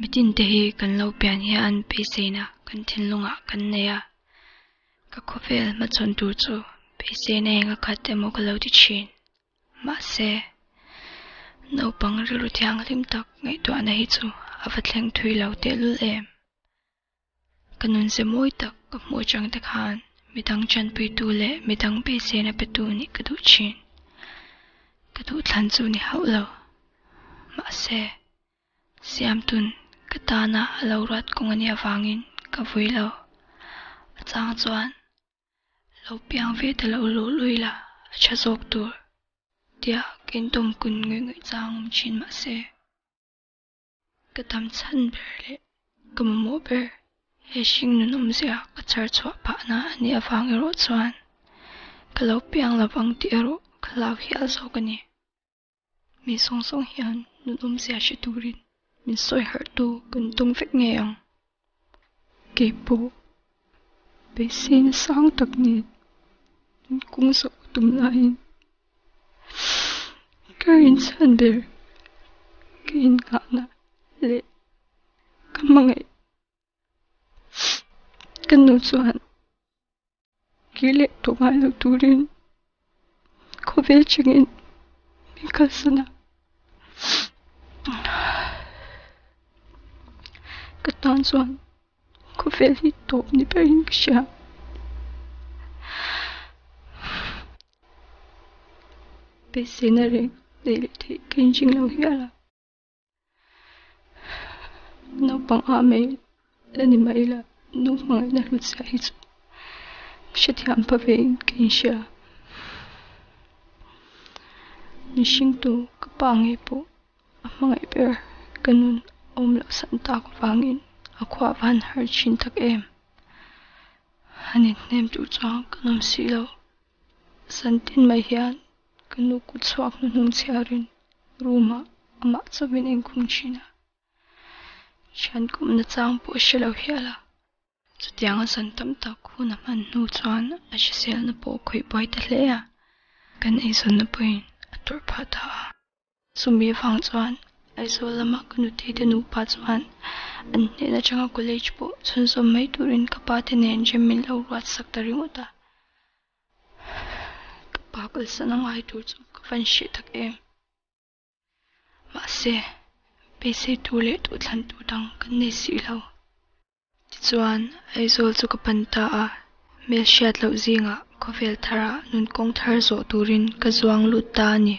Mitin te hi kan lo pian hi an pese na kan thin lunga kan neya ka khovel ma chon tu chu pese na nga khat emo ka lo ti chin ma se no pang ru thiang lim tak ngai to na hi chu awatleng thui lo te lul em kanun se moi tak ka mo chang te khan midang chan pui tu le midang pese na pe tu ni ka du chin ka du thlan chu ni hau lo ma se siam tun katana alaurat kong ani awangin ka vui lo chang chuan lo piang ve te lo lu luila acha zok tur tia ken tom kun ngai ngai chang chin ma se ka tam chan ber le ka mo ber he sing nun sia ka char chwa pa na ani awang ro chuan ka lo piang lawang ti ro ka law hi a zo ka ni mi song song hian nun sia shi turin min soi har tu kun tung vek nge ang ke po be sin sang tak ni kung so tum lain kain chan ber kain kana le kamangai kanu chuan kile to ngai lo turin khovel chingin mi kalsana katan chuan khovel hi to ni perin kisha be sinare le thi kin jing lo hiala no pang a me lani mai la no mai na lu sa hi shithiam pa ve kin sha ni sing tu ka pangi po amangai ber kanun om lo san ta ko wangin akwa van har chin tak em hanin nem tu chang kanam si lo santin mai hian kanu ku chuak nu num chiarin ruma ama chawin in khung china chan kum na chang po shelo hiala chutiang san tam tak khuna man nu chuan a sel na po khoi bai ta hle a kan ei son na point atur pha ta sumi phang chuan ai so lama kanu te te nu pa chuan an ne na changa college po chun som mai turin ka pa te nen jemin lo rat sak ta ring uta ka pa kal sanang ai tur chu ka fan shi tak em ma se pese tu le tu thlan tu dang kan ne si lo chuan ai zol chu ka panta a mel shat lo zinga khovel thara nun kong thar zo turin ka zuang lut ta ni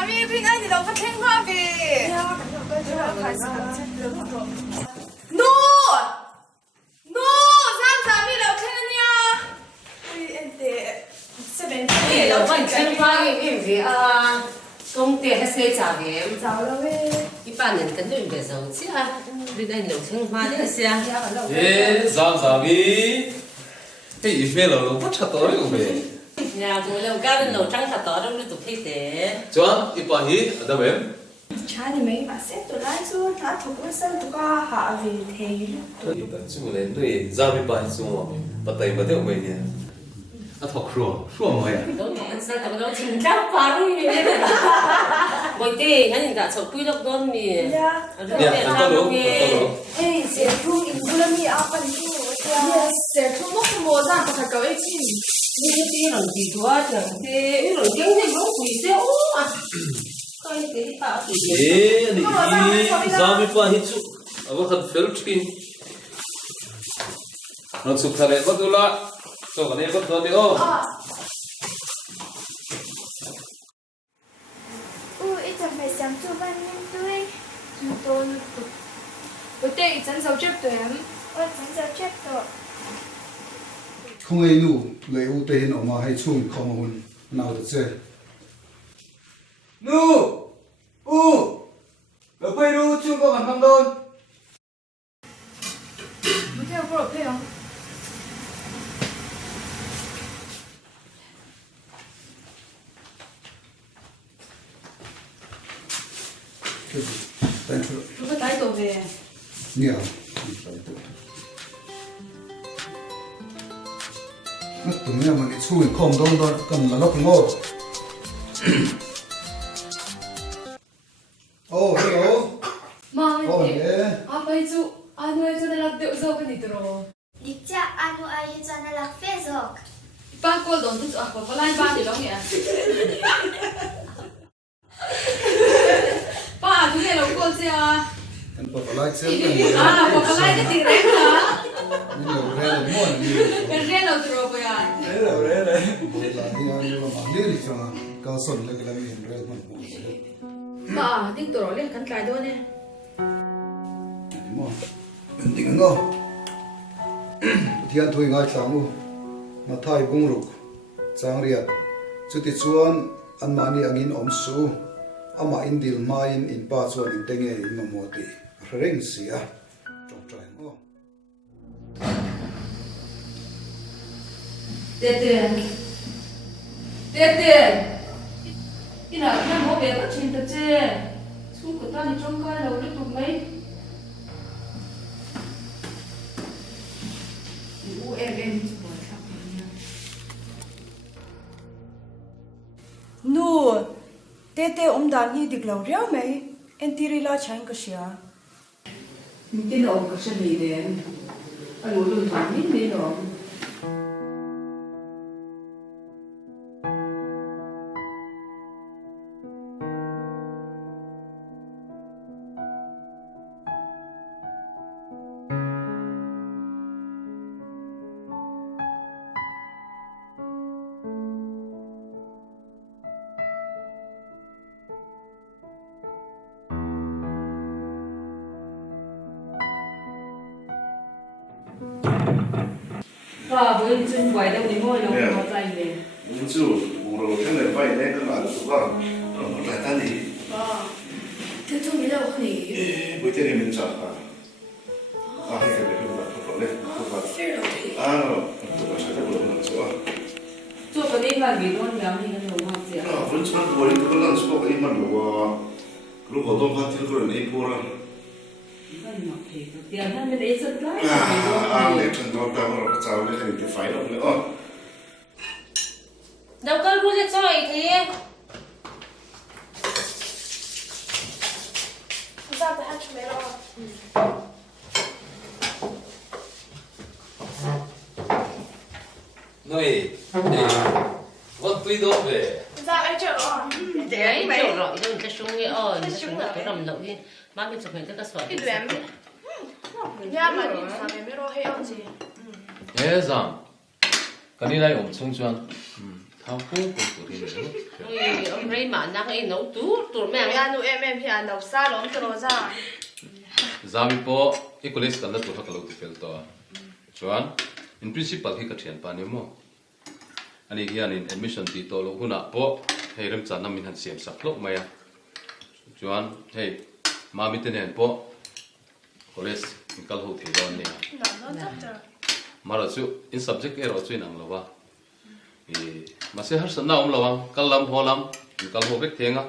三咪平安，你都不听话呗？怒怒，三咪都听呀？喂，这边你老问听话嘅咩啊？工地係寫雜嘅，走了喂。一般人根本唔會做，只係你哋老聽話呢些啊。Zami, hey, fellow, what's a story over here? nhà tôi lâu cá bên đầu trắng thật tỏ trong lúc tục thi tế. John, ipahi, ada bem? Cha你没把鞋都来做，拿头个身都个下位提。Ita chu len dui Zami pa chu patay ba teu mai ne. A thok khro, khro mo ya. Đó mà anh sao tao đâu chỉnh chắc quá luôn như thế này. Bởi thế hắn nhìn cả sầu quy lộc đón mì. Ya. Ya, ta lo, ta lo. Hey, xe thu in bula mi apa ni tu? Yes, xe thu mo ko mo za ka ka e chi. Như thế lần gì quá chẳng thế, lần tiếng thì cũng quỷ xe ô à. Coi cái tạo thì Eh, ni Zami pa hi chu. Aba khan fel tkin. No chu khare ba dula. So ka ne ba to de o. ít chẳng phải sáng cho văn nhân tươi chúng tôi Bữa tệ chân dấu chép tuyển. ôi chẳng giờ chết rồi không ai nu lấy ưu tiên ở mà hay chung không hồn nào được chơi Nu! Ở quê nu chưa có mặt không đôn. Bữa theo có được không? cái gì tên chưa Bữa có tái tổ về. nhiều nó tụi mình đi chui không đâu đó cần là nó cũng ngô oh hello Mang oh anh yeah apa itu? Anu itu adalah dek zau kan itu ro. đi cha anu ayu cho nó lạc phê rồi Ba cô đón tu apa pelai ba thì đóng ya. Ba tu cái lâu cô chưa? anh bảo lại xem cái À, ba pelai cái tiền đấy hả? nhiều cái là mua là nhiều Cái rẻ đâu tu ro ya? Đấy là đấy. là nhiều là mà đi đi cho cao xuân là cái là miền rồi mà mua Ba, tính tu ro lên kan kai do ne. mua mình tính ngô thiên thôi ngay sáng luôn mà thay bung rục sáng riết chút ít chuan anh mà ni angin om su ama in dil mai in pa chuan in tenge in mà mua ti reng sia trong trái ngô Tete. Tete. Ina kan mo be ka chin ta che. Su ko ta ni trong kai lo ri tu mai. Em chu bo thap ni. Nu, tete dan hi diglaw riaw mai, entiri la chain ka siya. Hindi na ako siya ni din. Ano lo ta ni ni no. Và với chân quay đâu đến ngồi đâu có tay về. Mình chú ngồi cái này phải nên cái là tụi con lại tan đi. Thế tôi nghĩ là không nhỉ. Buổi tối mình chọn à hay cái này là tụi con lên tụi con. Tụi con sẽ được làm sao? Tôi có đi vào vì con béo thì nó nhiều hơn gì ạ? Vẫn chọn buổi tụi con làm sao cái mà đồ lúc có đông phát thì có này mua ra. Cái gì mà thế? Tiền thân bên đấy rất lắm. Để chân đó ta vào cháu để thành cái phải đâu nữa. Đâu có luôn cho chơi thế. ra phải hát cho mẹ rồi Noi, what we do về? ra anh chờ rồi Đấy, chỗ rồi đâu người ta xuống nghe ơi, người ta xuống là cái đầm lậu đi. Má mình chụp hình cái sỏi. nhà mà đi xa mẹ rồi hay ông gì 예, 장. 간이라이 엄청 좋아. thao cũng của đi nữa ông rây mà nhắc ấy nấu tú mẹ Ya nu em hiền nấu xa lắm cho nó ra. Zami po college kan la tu ha kalau tu fel to chuan in principle hi ka thian pa ni mo ani hian in admission ti to lo huna po hei rem chan namin han siam sak lo maya chuan hei ma mi ten po college in kal ho thi don ni mara chu in subject ero chu nang lawa e ma se har sanna om lawang kallam holam in kal ho bek thenga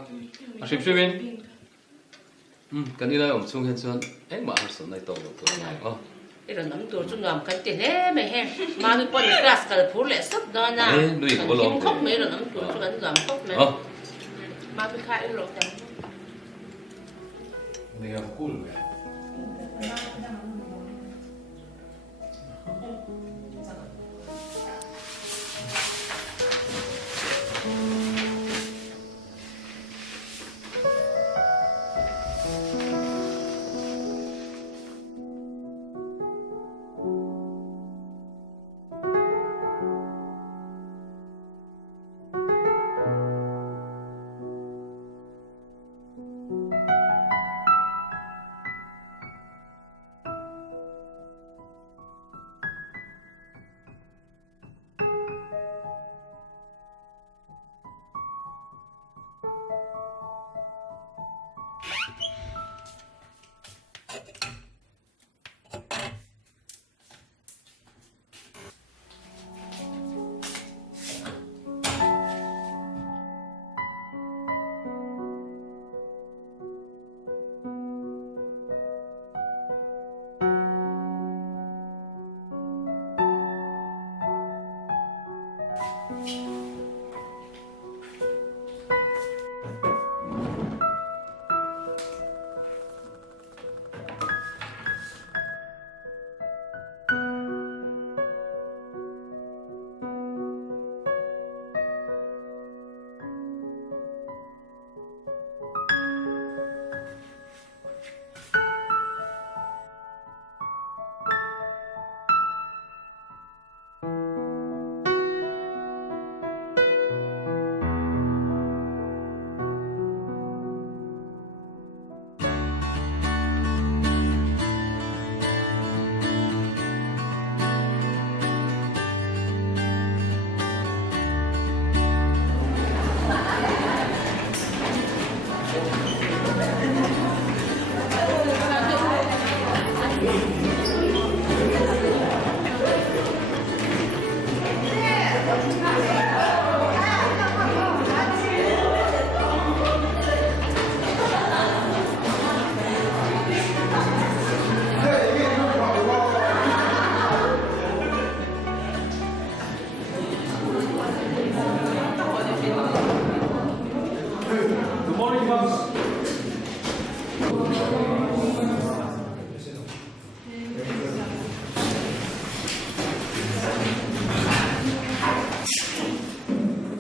a ship shipin kanina om chung hen chuan eng ma har sanna to lo to ngai o iron nắm tuổi chung làm cái tiền hết mày hen mà đi qua class cái phụ lệ sắp đó na nuôi có lo khóc mấy rồi nắm tuổi chung làm khóc mấy mà bị khai rồi chẳng Ni am cool.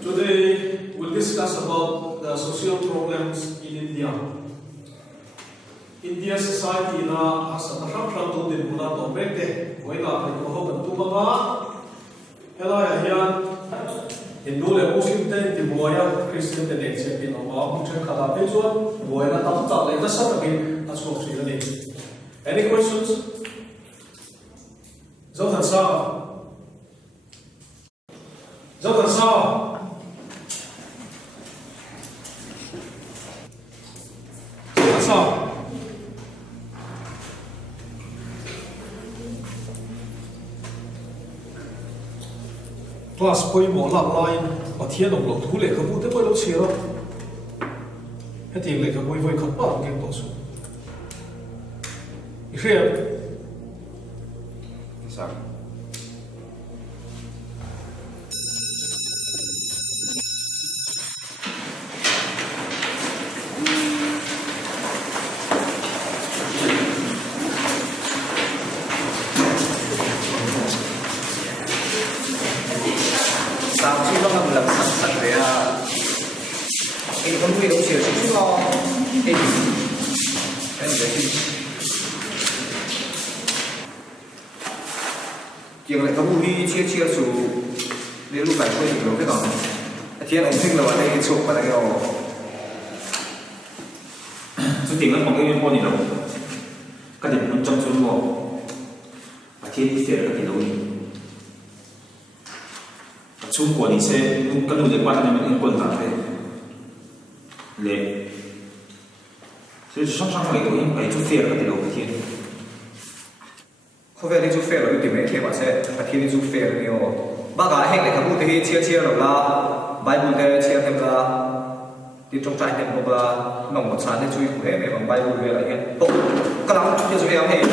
Today we'll discuss about the social problems in India. India society na asa tahap to din muna to bete wala pa ko hoban tumanga helaya hian Hindu le Muslim te ti boya Christian te ne che pin awa mu che khala pe chuan boya na tam ta le ta sa takin a chok si ni. Any questions? Zautan sa class poi mo lam line pathian ong lo thu le khabu te poi lo chira heti le khabu voi khat pa nge to su ihre Sa Chuyện này có một đi chia chia số để lúc này tôi hiểu cái đó thiên ông sinh là bạn đây chụp vào đây rồi chú tìm nó bằng cái nguyên môn gì đâu cái điểm nó trong số một và thiên thì phải là cái đâu đi chung của đi xe cái đồ liên quan đến mình quân tặng thế lệ所以上来都应该就废了这个天。后面你就废了，有点没天嘛噻，把天你就废了哟。把个黑的他不得切了啦，白不得切了啦，你中间的不啦，弄我产的最苦的，没往白不得来个，不，个人就是这样黑，对。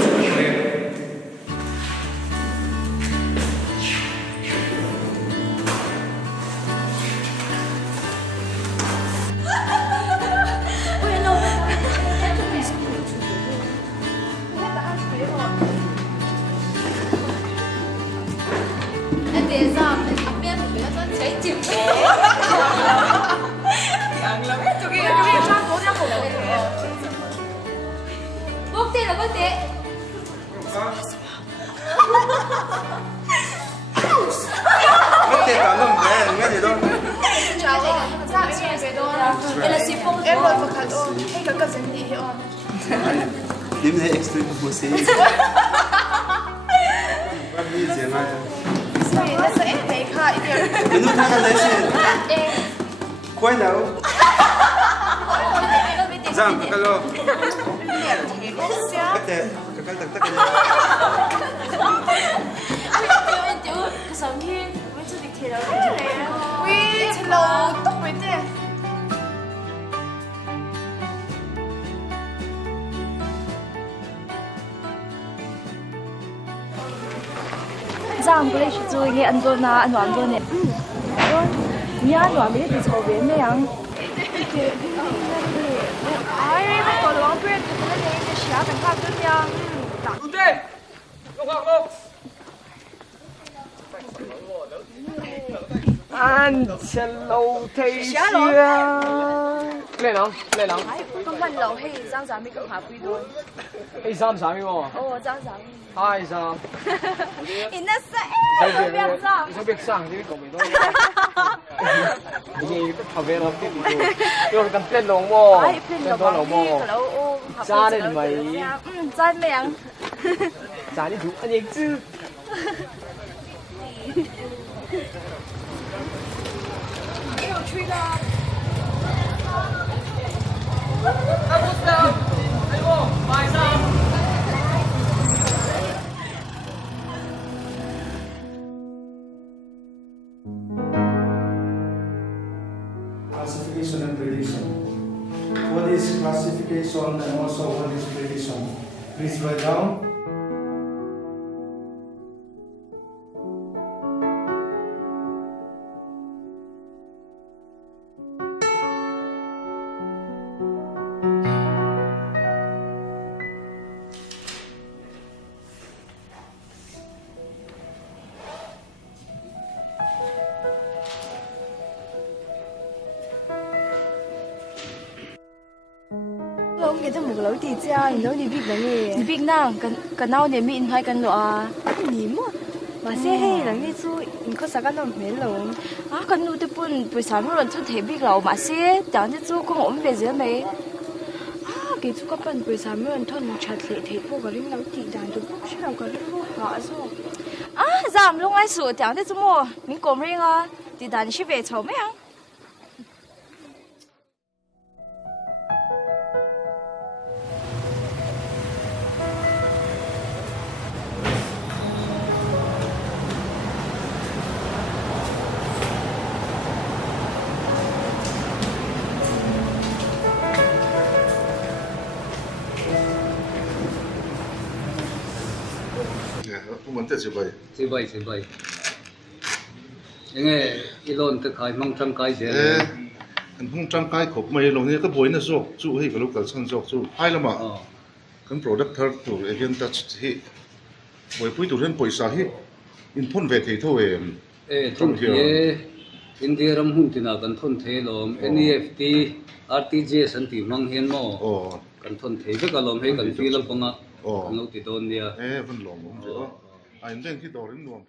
你们extra 不是？不理解吗？所以那是没卡一点。你们看看那些，快点！这样，这个。对，这个这个。cái sớm khi với chủ tịch thế đâu ui thật lâu tóc với thế Giang cái chú nghe ăn rồi na ăn hoàn rồi nè rồi nhớ ăn hoàn biết thì cháu biết mấy ăn ai cái cổ lông biết cái này cái xả thành khác chút nha Đúng thế. Không học đâu. Anh chân lâu thấy chưa? Lên nào, lên nào. không phải lâu hay giang giang mới cũng học quý đôi. Hay Sam Sam không? Ồ giang giang. Hai Sam. Ina sa eh, biar giang. Sao biết sang chứ còn mình thôi. Gì cái thằng về nó cái gì rồi. Rồi cần lên lồng mò. Lên to lồng mò. Ra đây mày. Ra mấy ăn. Ra đi chú anh em chứ. Classification and prediction. What is classification and also what is prediction? Please write down. Ông cái thằng một lối thì cha, nó đi biết là gì? Đi biết nào, cái nào để mình phải cần đó gì mà xe hay là như chú, có sao cái nào mấy lồng, cái nút tiếp bún buổi sáng rồi chú thấy biết lầu mà xe, chẳng như chú không ổn về gì mấy, cái chú các bạn buổi sáng rồi thôi một chặt lệ thấy cô cái linh lắm thì đàn chú cũng sẽ làm cái linh họ rồi, giảm lúc ai sửa chẳng như chú mua, mình cầm riêng thì đàn sẽ về cháu mấy ăn. Chị vậy. Nghe ilon tự khai mong trăm cái gì? Anh mong trăm cái khop mấy lòng này cái bồi nó sọc, chú hay cái lúc cái sân sọc chú, ai lắm mà. Cái product third tủ again touch hi, bồi bồi tủ lên bồi sa hi, in phun về thì thôi em. Thôn thế, India ram hun tina kan thôn thế lom, NEFT, RTGS anh tìm mang hiền mò. Kan thôn thế với cả lom hay kan phi lom phong á. Kan lâu thì đồn dia. Phân lom không chứ. Anh đang khi đó đến lom.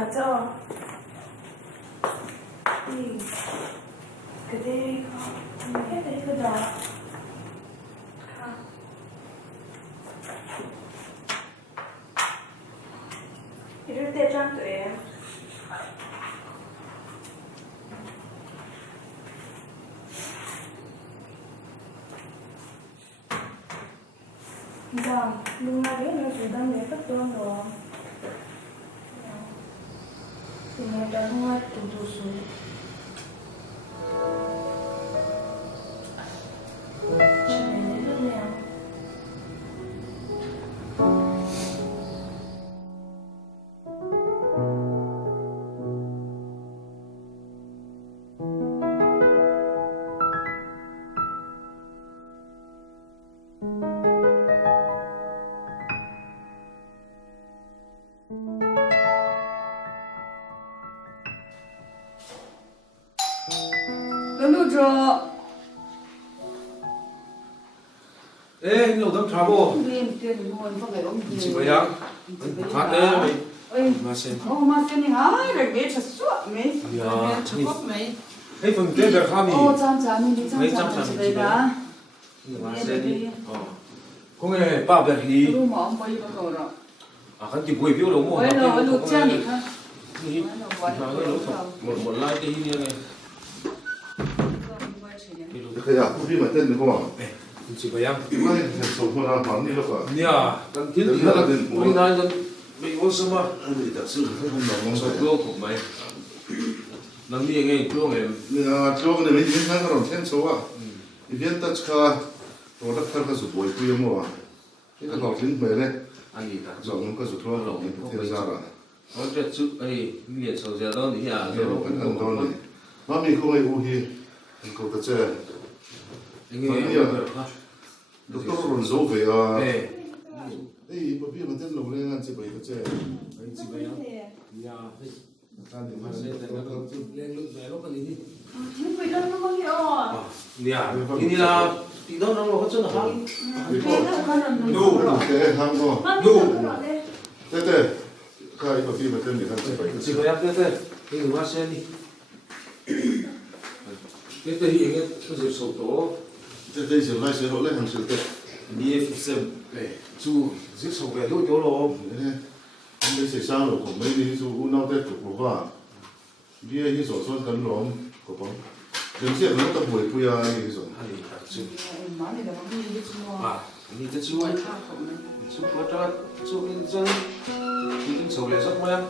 맞아. 그대 그다. 이럴 때 짱 돼. Vâng, nhưng mà biết nó chủ tâm để bất tương rồi. Thì ngày đó hoa tù xuống. Chuyện này đến lúc nào? Ê, nhiều tâm trà bộ. Chị mới đang. Phát ê mày. Mà xem. Mà xem đi hả? Rồi biết thật suốt mấy. Dạ. Thật suốt mấy. Ê, phần kia được khá mì. Mình đi mấy trăm trăm chị đã. Mà xem đi. Không nghe ba việc gì. Đúng mà ông bây giờ rồi. À, khăn chị quỳ phiếu đúng không? Bây giờ lục chân đi khăn. Một like cái gì này. Cái gì cũng đi mà tên không à? Chị phải ăn. Cái này sống mà làm món đi đâu cả. Nha, cần thiết thì là mỗi ngày cần bị ôn sớm mà. Anh thật sự không làm món sao lô của mày. Nắng đi nghe lô này. Lô này mình biết thằng còn thêm số à. Event touch ka product thar ka zu boy ku yemo à. Cái cái học linh mày đấy. Anh gì ta? Giống cái zu thua lòng mình theo ra rồi. Nó rất chút ấy liền sầu ra đó thì à. Cái nó cần đó này. Mà mình không ai u hi. Anh câu ta chơi. Anh nghe. Doctor Ronzo về à. Ê, bữa bây giờ tên lồng lên anh chỉ bày ta chơi. Anh chỉ bày á. Nhà. Anh thì mà sẽ lên lúc về lúc cái gì? Chính vì đó nó có hiểu à. Nhà. Ini là thì đó nó có chân là hang. Đủ. Thế hang đó. Đủ. Thế thế. Cái bữa bây giờ tên mình anh chỉ bày. Chỉ bày thế thế. Cái người xem đi. Cái tên hiện cái sự sầu tố. Thế đây sẽ lại sẽ hỗ lên hàng sự tệ. Đi phục xem. Chú giết sầu về đâu chỗ lo. Anh đây sẽ sang rồi của mấy đi chú nào tết chụp bộ hoa. Bia hi sổ xuân cắn lóm của bóng. Đừng xem nó tập buổi khuya hi sổ. Má này là bác đi với chú à. Đi tới chú anh. Chú có cho chú lên dân. Chú tính sầu về rất quen.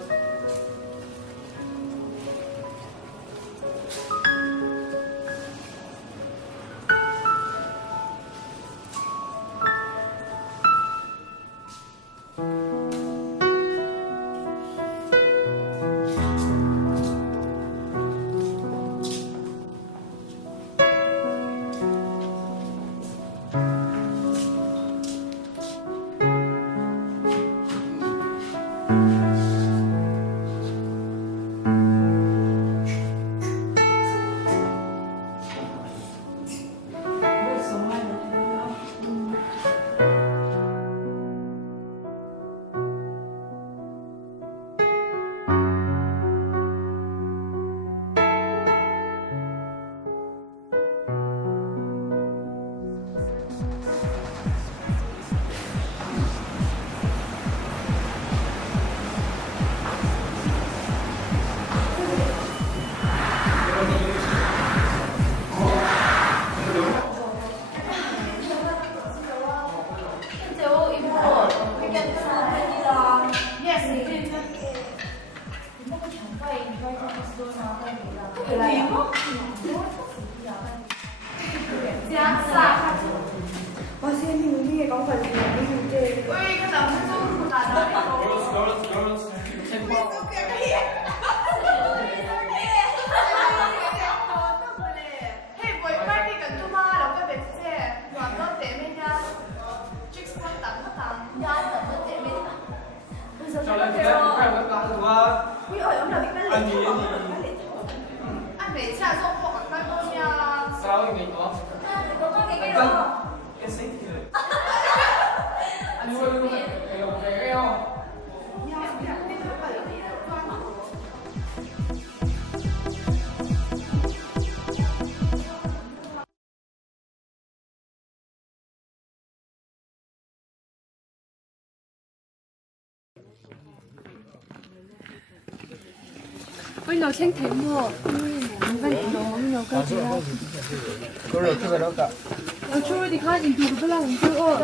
Anh để trả dụng của các con tôi nha. Sao anh nghịch đó? Có cái đó. Cái xích thì anh nuôi luôn cái gheo. Dạ, em biết là phải Ôi nó xanh thế mà. Anh vẫn đó nó cái gì đó. Có rồi cái đó cả. Ở chỗ thì khai gì được là làm chưa ô.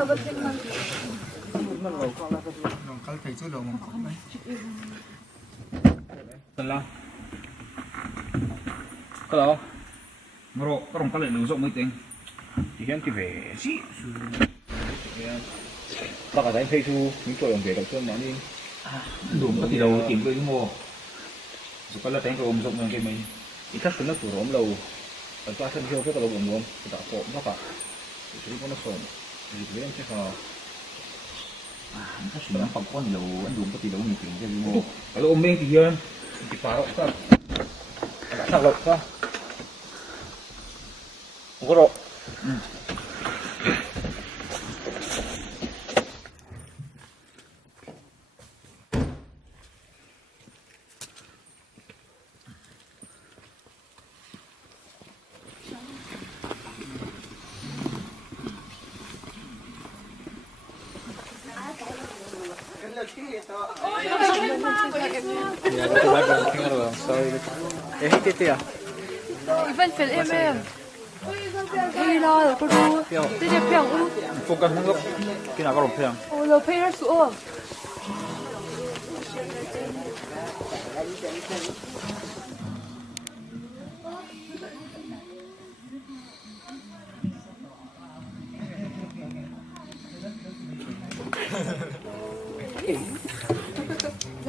Nó lẩu con là nó cái thấy chứ lẩu mà không mấy. Tần la. Cái đó. Ngoro, có đồng cái lại lửa rộng mấy tiếng. Chỉ hiện cái về gì. Bác ở đây thấy chú những chỗ làm về gặp chân mà đi. Đúng cái thì đầu tìm cái ngô. Rồi cái là đánh cái ôm rộng lên cái mình. Ít khác nó phủ ốm lâu. Ở qua sân hiêu cái đầu ôm ôm, cái tạo phộm nó cả. Thì nó sồn. Thì cái em chắc là anh có sudah nampak kon lo, anh belum pasti lo ni tinggal di mo. Kalau omeng dia di parok kan. Agak salah kan. Ngorok. Ivan fel em. Hey lo, cô đu. Thế đẹp phèn u. Phụcกันngốc. Cái nào có đồng phèn. Ôi lo phèn sữa.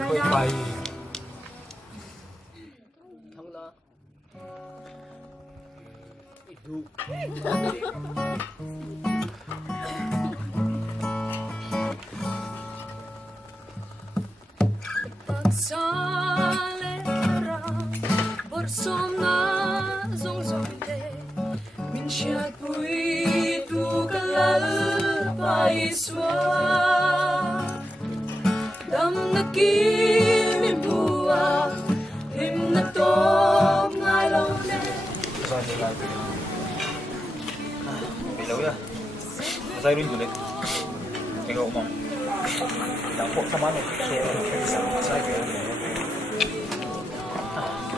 Quay bay. Saya rin dulu. Tengok omong. Nampak sama ni. Saya.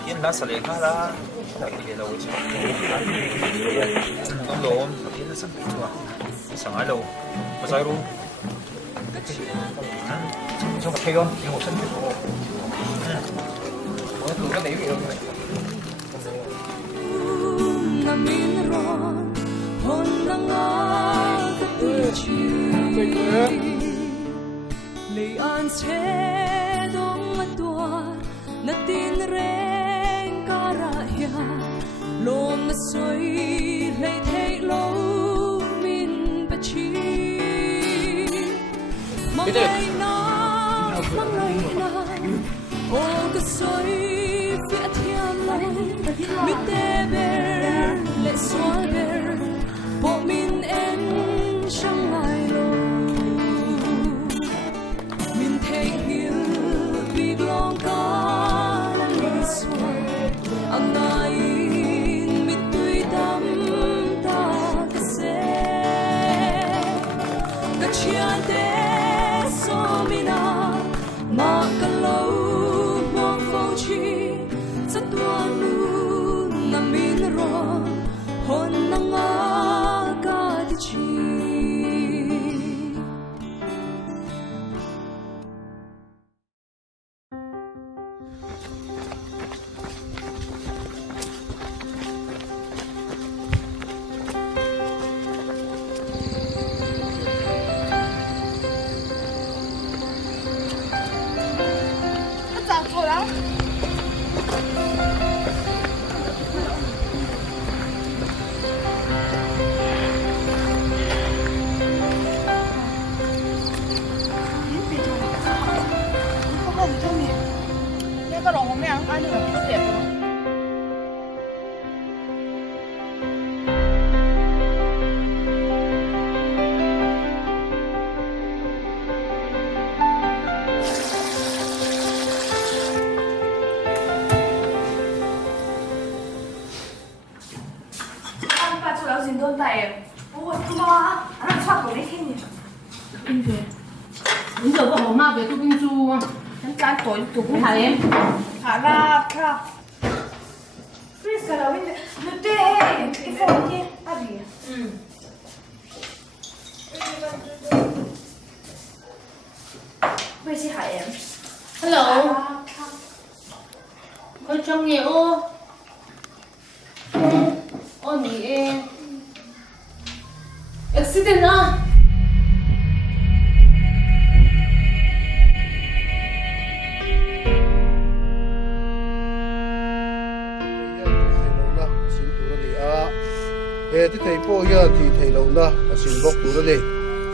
Yan lah salih lah. Tak kira lawa je. Ông đồ ông thật là sẵn chua. Sẵn ai đâu. Mà sao luôn. Trong cà phê không? Nhưng một sân chua. Ủa tụi cái đấy bị đâu vậy? Lay an se dong atua na tin reng karahya lom na soi lay thei lo min bachi mangai na o ka soi fi athiam lo mi te ber le swal ber po min en shang lai lo min thei hil big long ka lan mi swal ang nai mi tui dam ta ka se ka chian te so mina ma ka lo mong fo chi sa tua nu na min ro hon na nga ka ti chi cái đồ hôm nay ăn ai được cái đẹp rồi. Anh ba chú lão dính đôn tay. Ôi, không lo. Anh làm sao có đấy thêm nhỉ? Kinh về. Bây giờ có hổ ma về tôi kinh chu. Anh cán tối tôi cũng thả em. Caraca! Questa la vende. Non te che foglie? Ah via. Questi hai. Hello. Con trong nhà ô. Ô nhỉ em. Accident à? he ti thei po hian thi thei lo na a sin bok tur ani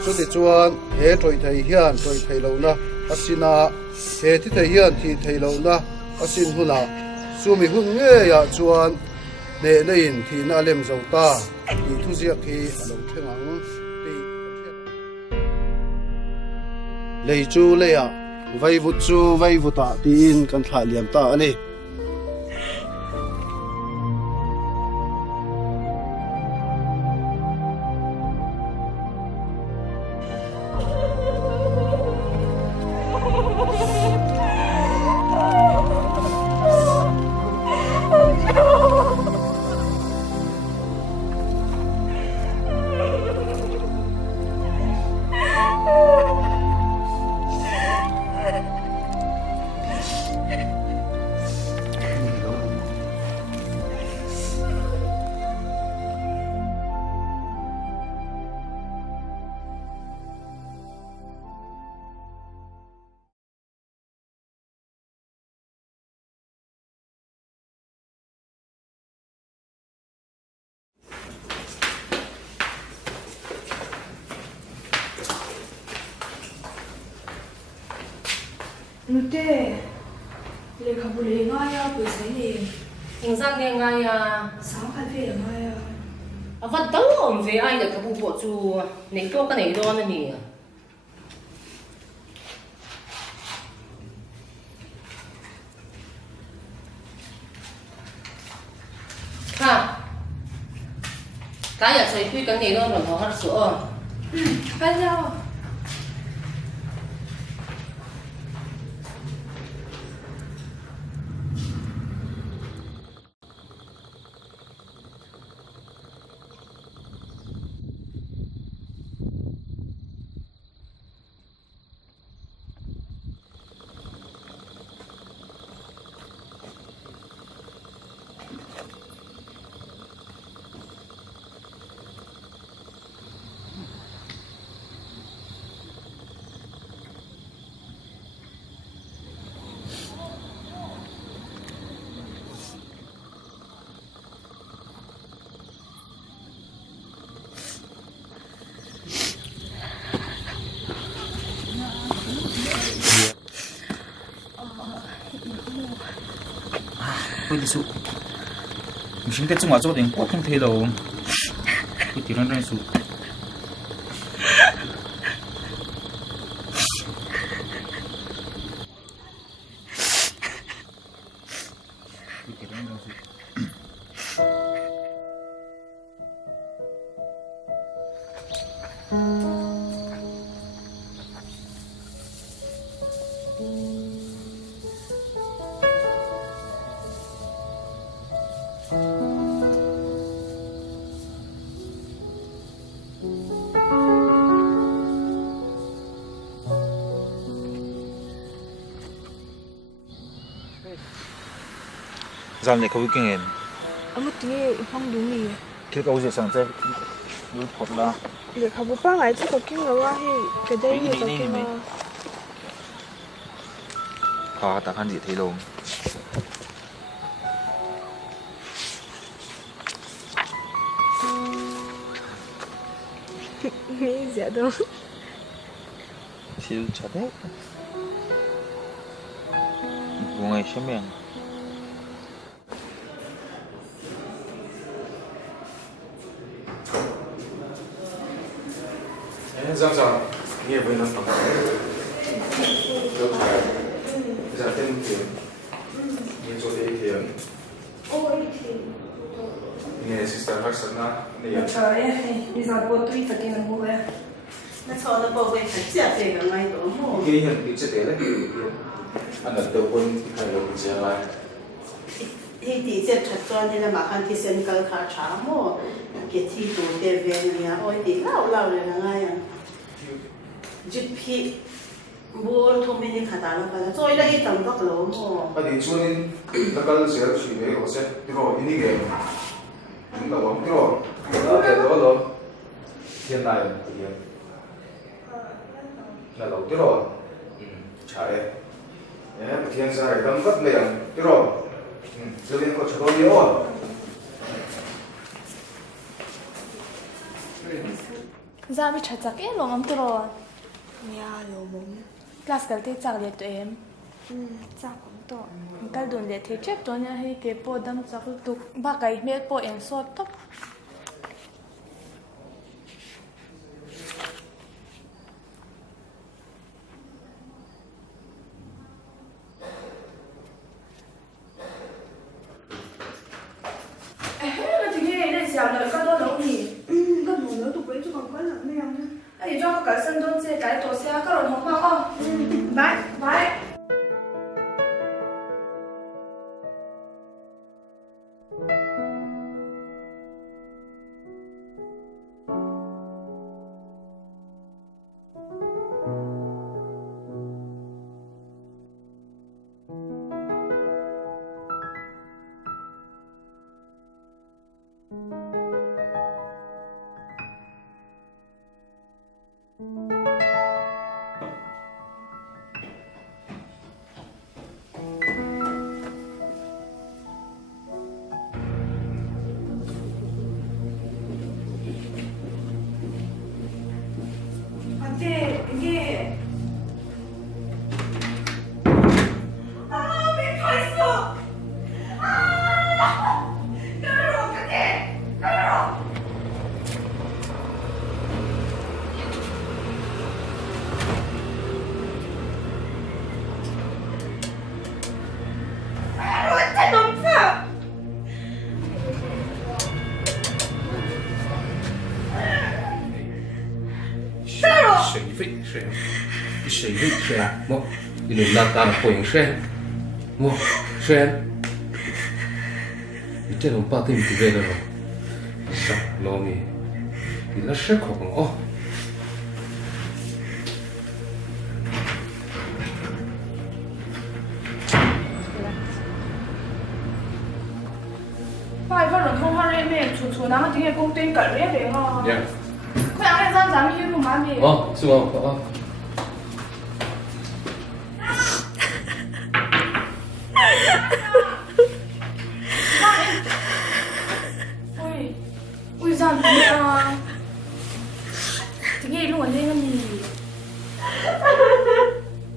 chu ti chuan he troi thei hian troi thei lo na a sina he ti thei hian thi thei lo na a sin huna chu mi hun nge ya chuan ne in thi na lem zo ta ti thu ziak hi a lo thengang ti lei chu le ya vai vu chu vai vu ta ti in kan thla liam ta ani Nute, le kabule ngaya pwese ni. Ingzang nghe ngay à. Sao khai phê ngaya. Vật tấu ổn về ai là cái bộ bộ chú này có cái này đó nè. Ha. Cái nhà xây cái này đó rồi họ hát sữa. Cái nhau. Tôi đi xuống, mình sẽ chung vào chỗ đến quốc không thể đâu, tôi chỉ đang xuống. Zal này không kinh nghiệm. Ông tí phong đúng gì? Khi câu chuyện sáng chế, đúng thật là. Để không có bao ngày chỉ có kinh là hay cái đây nhiều có kinh là. Khó ta khăn gì thấy luôn. Nghĩ gì đâu. Chịu chặt đấy. Buông ngày xem miệng. Giang giang, nghe với nó bằng được phải giả tên tiền, nghe cho đây tiền, nghe sister phát sinh na, này trời ơi, bây giờ cô tuy thật là mua về, nó cho nó bảo vệ thật chặt thì là ngay đó mua. cái hiện bị chết đấy là cái anh ở đâu quân hay là gì vậy thì tí sẽ thật cho nên là mà khăn thì sen cầu khá chả mô cái thi tụ đề về nhà ôi tí lâu lâu rồi là ngay à chút phi bố thông minh khá đá là phải rồi là ít tầm vóc lỗ mô anh đi xuống đi nó cần sẽ chỉ về có sẽ đi rồi ini cái chúng ta bấm cái rồi đó để đó rồi hiện tại thì là đầu cái rồi chạy nhé thiên sai đâm vất liền cái rồi cho nên có chỗ nhiều rồi Ra bị chặt chặt cái lòng âm tơ rồi. Mía lâu mồm. Class cái tết chặt liệt tụi em. Chặt cũng tốt. Cái đồn liệt thế chép tụi nhà hay cái bộ đâm chặt tụt ba cái miết bộ em sốt tóc. Thì cho cái sân đôn xe cái tổ xe các loại món không? Bye bye.谁会谁么？你那干不应谁？么谁？你这种把对不对的了？啥老米？你那是可不哦？ Phải vào lần không hay mẹ chủ nó tiếng công ty cả đấy đấy mà. Yeah. Khuyên anh dám dám như mà mẹ. 수고. Ui dám tiếng à. Tiếng nghe luôn lên làm gì?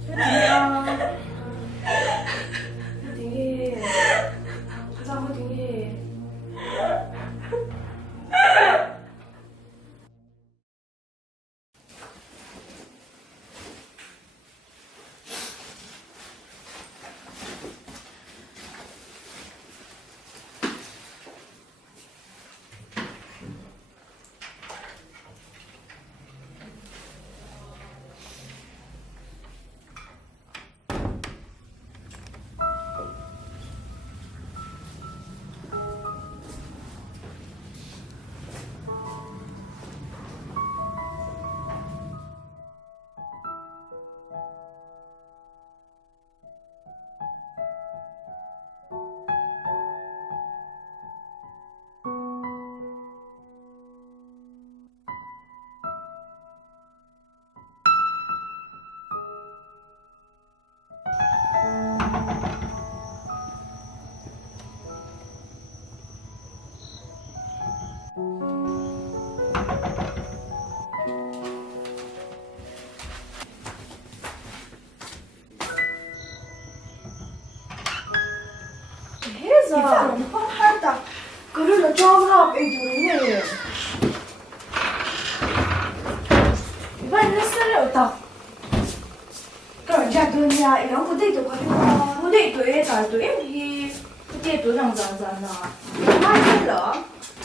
Tiếng à. Tiếng nghe. Sao không tiếng nghe? Dạ, không hay ta. Cứ là cho nó bị đuổi này. Vậy nó sẽ liệu ta. Còn cha tôi nhà ấy nó muốn đi tụi con muốn đi tụi em tại tụi em thì cái tụi nó dần dần là mai hết lỡ.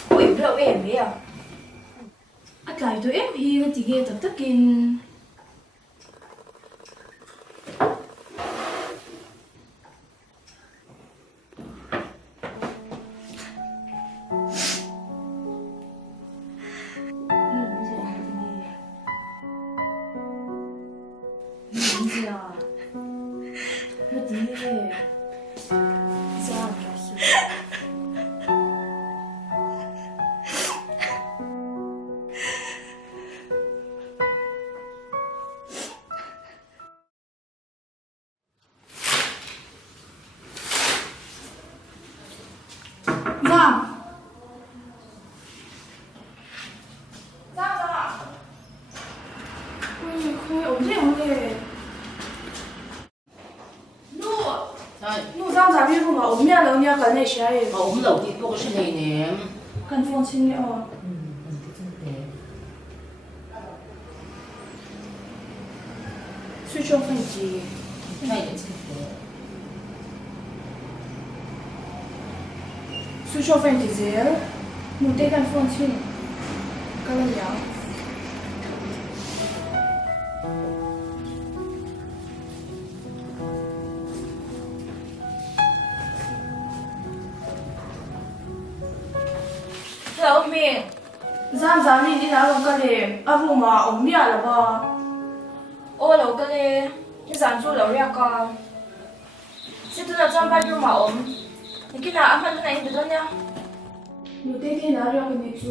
Ui đâu em biết à. À cái tụi em thì nó chỉ nghe tập tất kinh. 我们老弟不是那年，跟放心哦。switch off 飞机，那也这个。switch off 飞机啫，冇得跟放心，咁樣。老明，咱你哪弄个嘞？阿父嘛，我咩了吧？我弄个嘞，你咱做老两个。是真的专班就嘛我们，你给哪安排哪一个呢？我得给哪两个你做？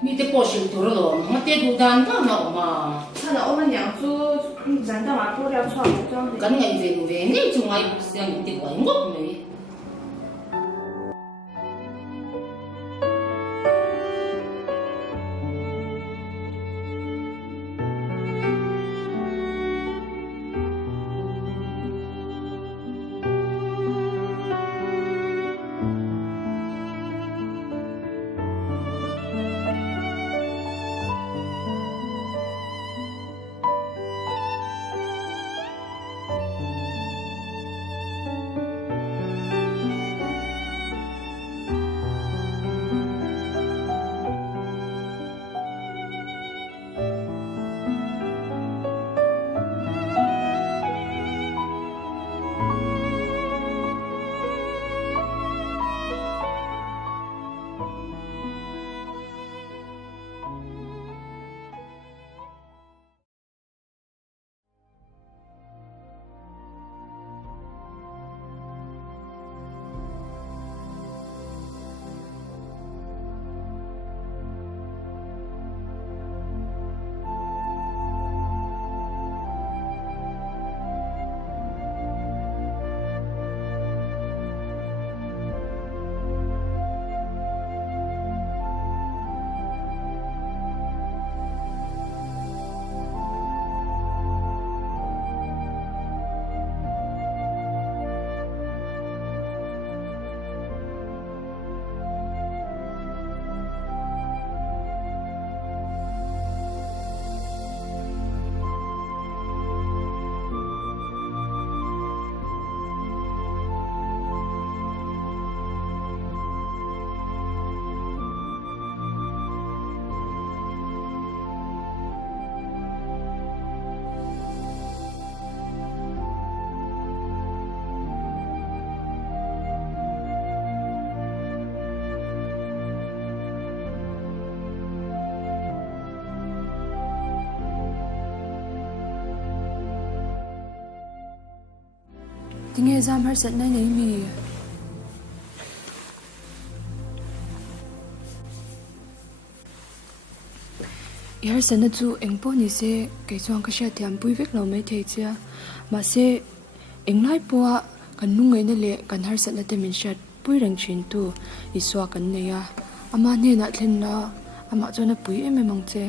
你得报修图了，我得读单当了嘛。他那我们娘做，咱干嘛不了创装的？跟人家做的，你从来不想你得问我没？Tiếng exam har sat nai nei mi. Har san na chu engpo ni se ke chuang ka sha tiam pui vek lo mai thei chia ma se englai poa kan nu ngai na le kan har sat na te min shat pui rang chin tu iswa kan ne ya ama ne na thlen na ama chona pui em mang che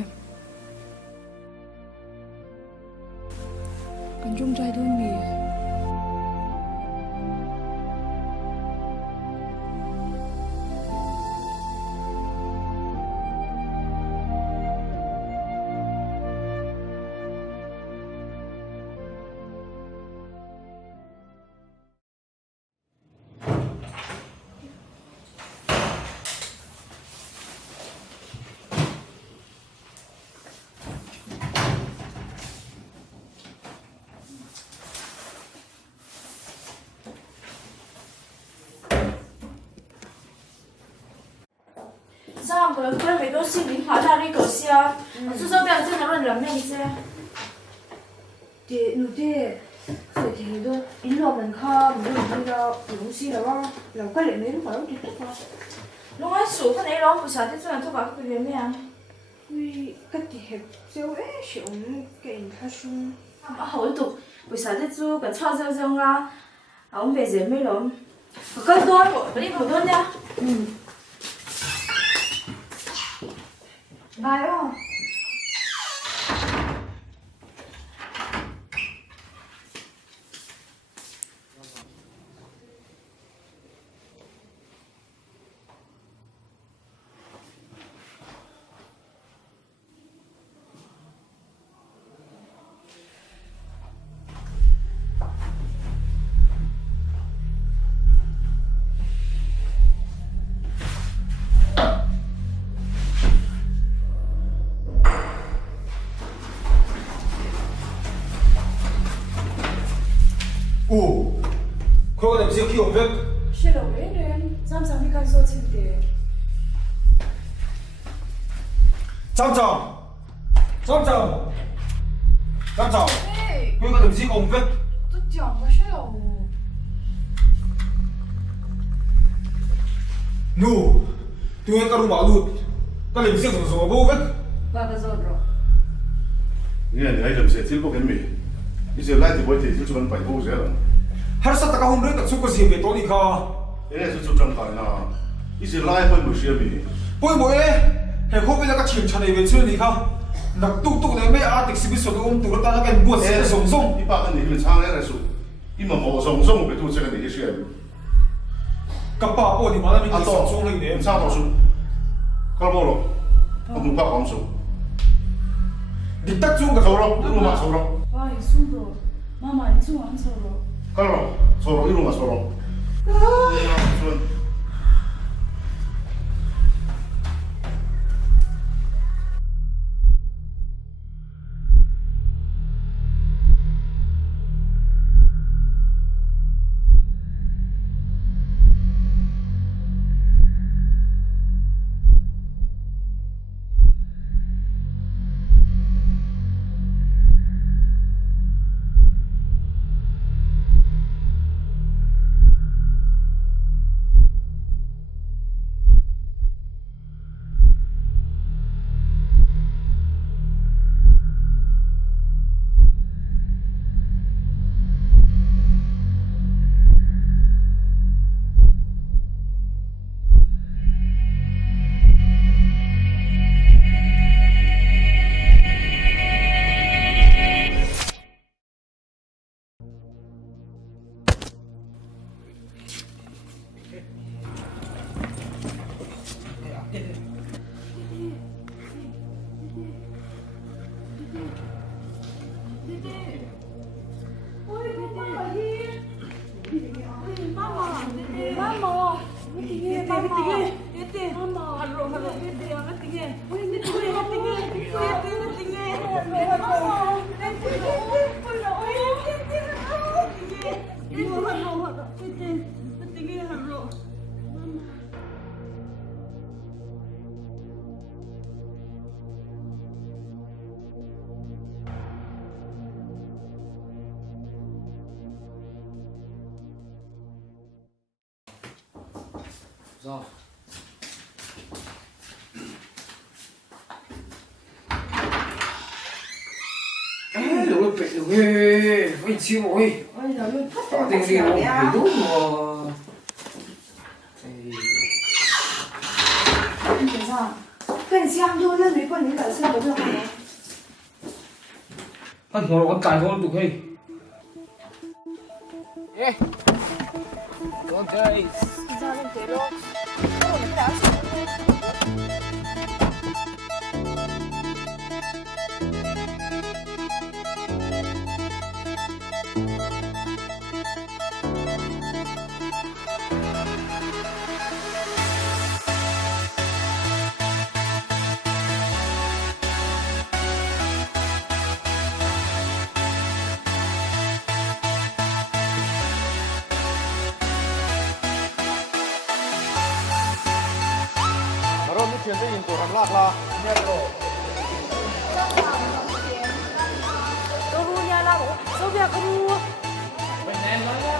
kan jong jai don mi. Sao có lần mấy đôi xin lính hóa ra đi cầu xe, số số tiền trên nó lần này xe. Thì nụ thế, rồi thì đôi in lộn lần kha, mình đôi đi ra đúng xí là bao, là cái lệ mấy lúc phải đi tiếp qua. Lúc ấy số cái này nó bữa sáng thế cho vào cái việc này. Ui, cái gì hết, sao ấy xíu cái khá sung. Hậu tục bữa sáng thế chú cái cho à, ông về dưới mấy lắm. Cái đôi của cái đi một đôi nha. 나요. 오, 그러고 내가 지금 키워 왜? 싫어 왜 이래? 잠잠이 간 소친데. 잠잠. 에이. 그러고 내가 지금 왜? 또讲个싫어. Nu, tu yang karu malut. Kali bisa sama bau vet. Baga zodro. Ni ada item set silpo kan mi. Isi light di boleh tu cuma pai bau saja. Har sa taka hundred tak suka sih betul ni kah? Su cuma kai na. Isi light pun mesti mi. Boy boy, hei kau bila kacil cari betul ni kah? Nak tu ni me artik sih bisa tu tu rata nak buat sih song. Ipa kan ni cang ni resu. Ima mau song betul cakap ni sih. Kapapa di mana ni song lagi ni? Cang tu su. Kalau mau lo, kamu pak kamu su. Ditak chung ka soro, rumah soro. 와, 이 숨도. 마마 이 숨 안 서로. Kalau soro rumah soro. Rồi. Lũ nó bị ghê, phải chịu ôi. Ôi giời ơi, thất Tỏ tình gì không phải đúng mà. anh thấy sao? Cái xem thôi lên mấy con những cái xem có được không? Anh nói con cài thôi tụi hay. 예. Con chơi. ra lên thế luôn. Ôi, đã xong. Chuyện tới nhìn của hàng lạc là nghe rồi. Tôi ru nhà là số việc có ru. Mình em nói nha.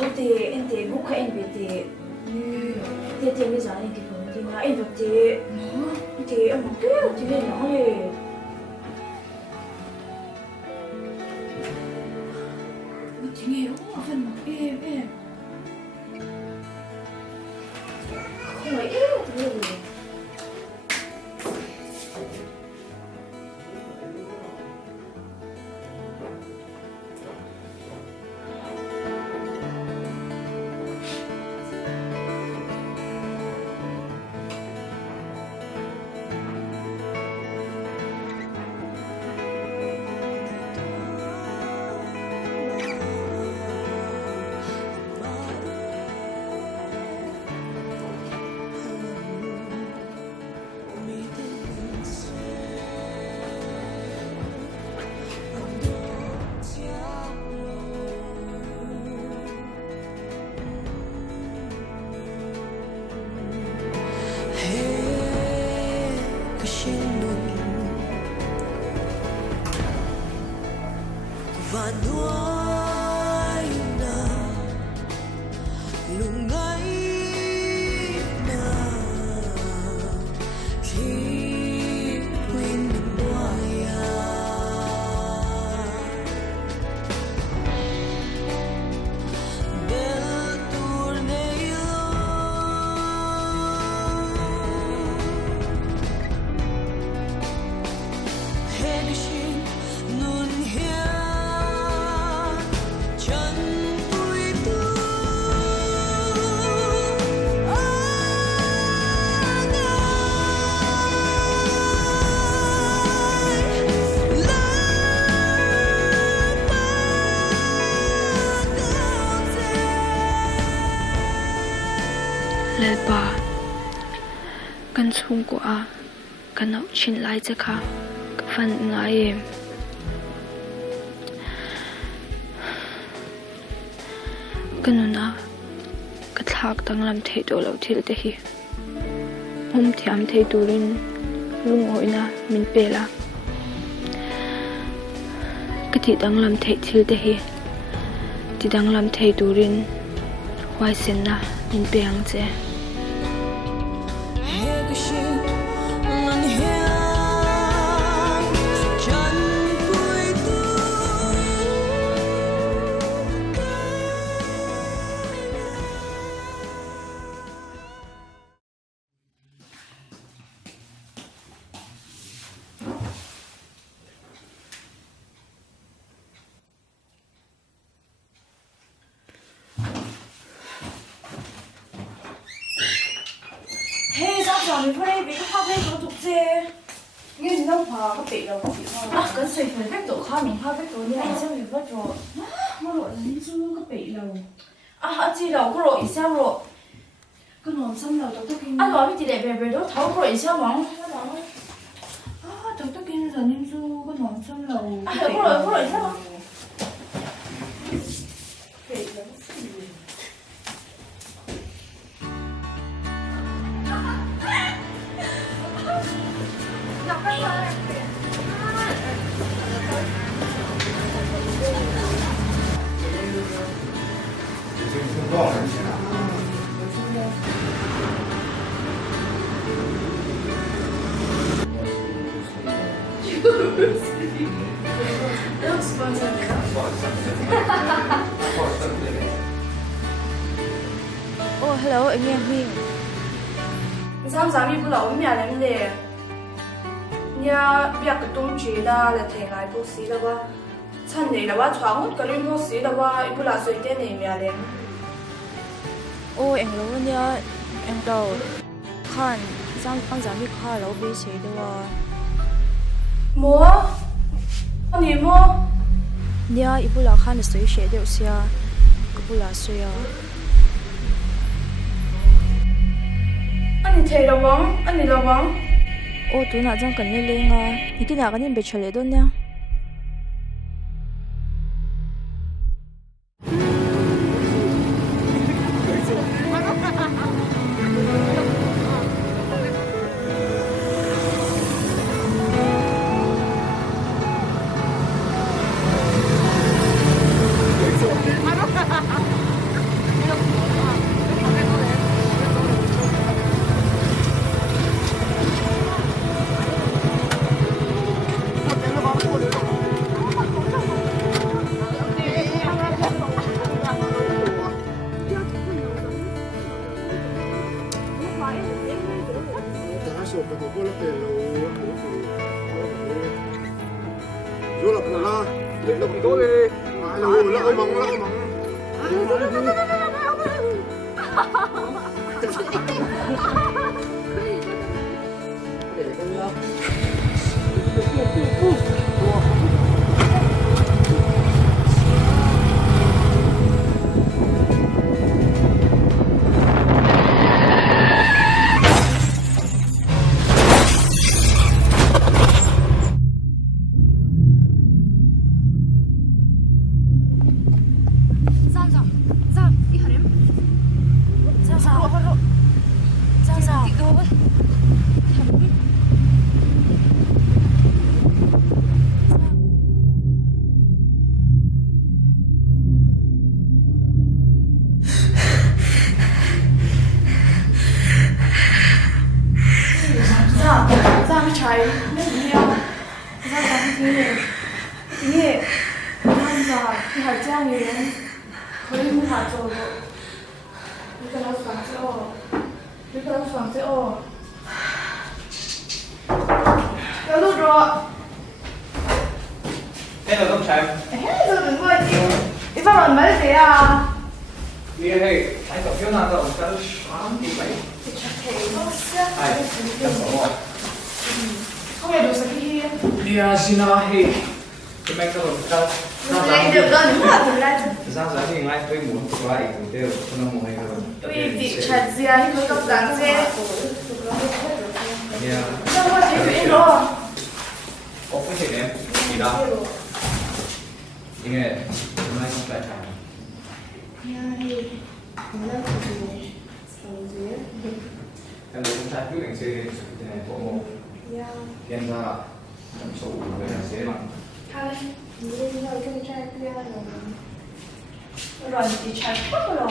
thâu tê em tê bút khai em về tê tê tê mới dán em cái phần tê mà em vật tê em không biết tê về nó đi mà tê nghe đúng mà phần mặc em không phải em tê về và nuôi na lung ngay na khi quên ngoài bel torneo hedishin nun here Lelpa kan chung ko a kan au chin lai cha kha ka fan nga em kanuna ka thak tanglam thei do lo thil te hi hum thiam thei turin lung hoina min pela ka thi tanglam thei thil te hi ti tanglam thei turin hwai sen na min peang che mình phải đi bị cái hoa bên của tục xe nhưng nó hòa có bị đâu cái sợi phải vết tổ khai mình hoa vết tổ như này sao mình vết rồi nó rồi là những số có bị đâu chỉ đâu có rồi sao rồi cái nón xăm đầu tôi kinh nói với chị đẹp về đó thấu rồi sao mà tôi kinh giờ những số cái nón xăm đầu có rồi sao mà Oh, hello, anh em Huynh. Sao dám đi lẩu nhà lên để nhà việc cái tung chỉ là thế này bố sĩ là ba chân này là ba choáng hút cái linh bố sĩ là ba ibu là suy tên này nhà lên. Oh, anh lâu nha, anh đâu khan, anh dám đi khan lâu bị sĩ đâu à? Mua, anh đi mua. Nhà ibu là khan suy sĩ đâu xia, ibu là suy à? Anh thấy đâu băng, anh đi đâu băng? Oh, tu nak jangan kena lenga. Ini nak kena becale donya. Rồi là phần là lên đâu có đi. Là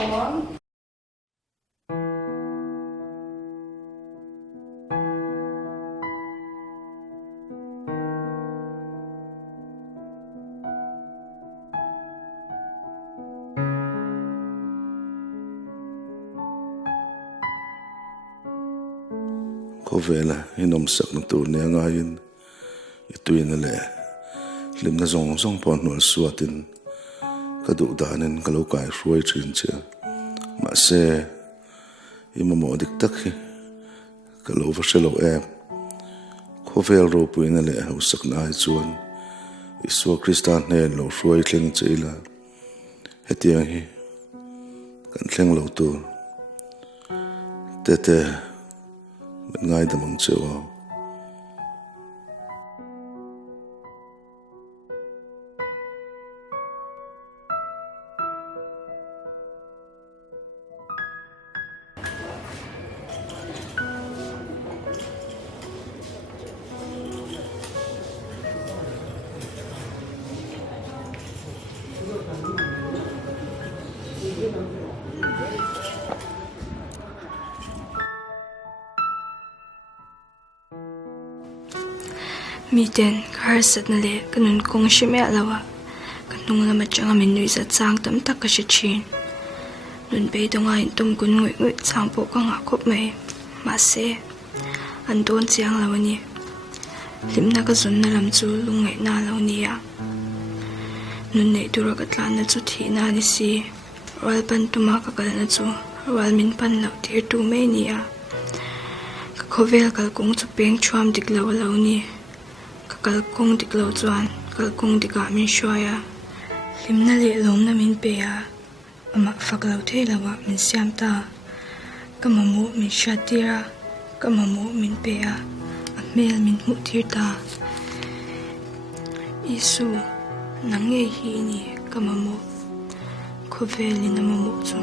mong. Có vẻ là hinom sak na tur ne ngayin ituin le lim na zong pon nol suatin ka du danin ka lo kai ruai thin che ma se imamo dik tak hi ka lo va shelo em ko vel ro puina le ho sak na ai chuan isu kristan ne lo ruai thleng cheila hetiang hi kan thleng lo tu te ngay tầm bằng chiều mi ten khar sat na le kanun kong shime alawa kanung lama changa min nui za chang tam tak ka shi chin nun be donga in tum kun ngui chang po ka nga khop mai ma se an don chiang lawani limna ka zun na lam chu lungai na lawni ya nun nei tura ka tlan na chu thi na ni si wal pan tuma ka kal na chu wal min pan lau tir tu mai ni ya ka khovel kal kong chu peng chuam dik law lawni kalkong dik lo chuan kalkong dika min hruaya limna le lom na min pe a ama fak lo the lawa min siam ta kamamu min shatira kamamu min pe a mel min mu thir ta isu nange hi ni kamamu khovel ni namamu chu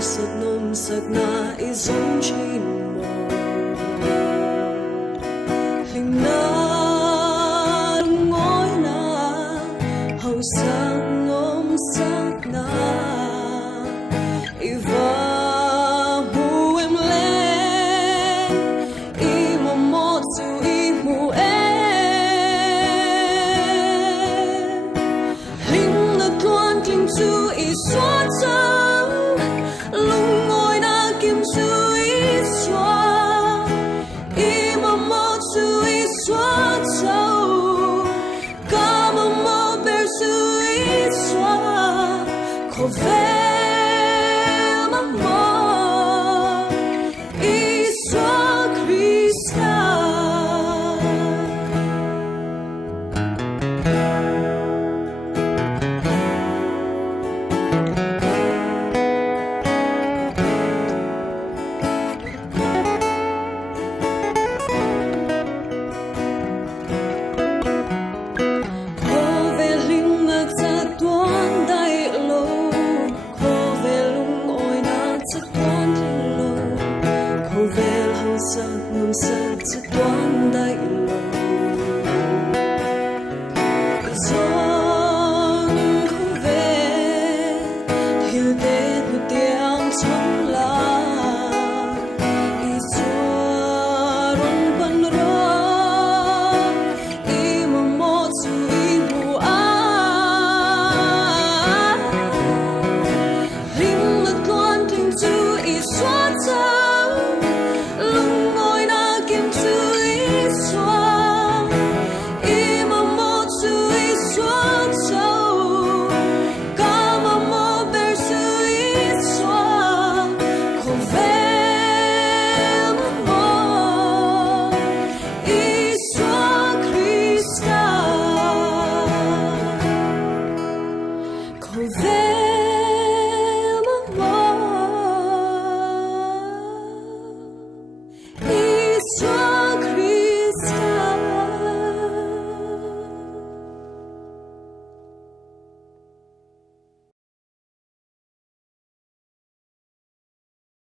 Sực nôm sực na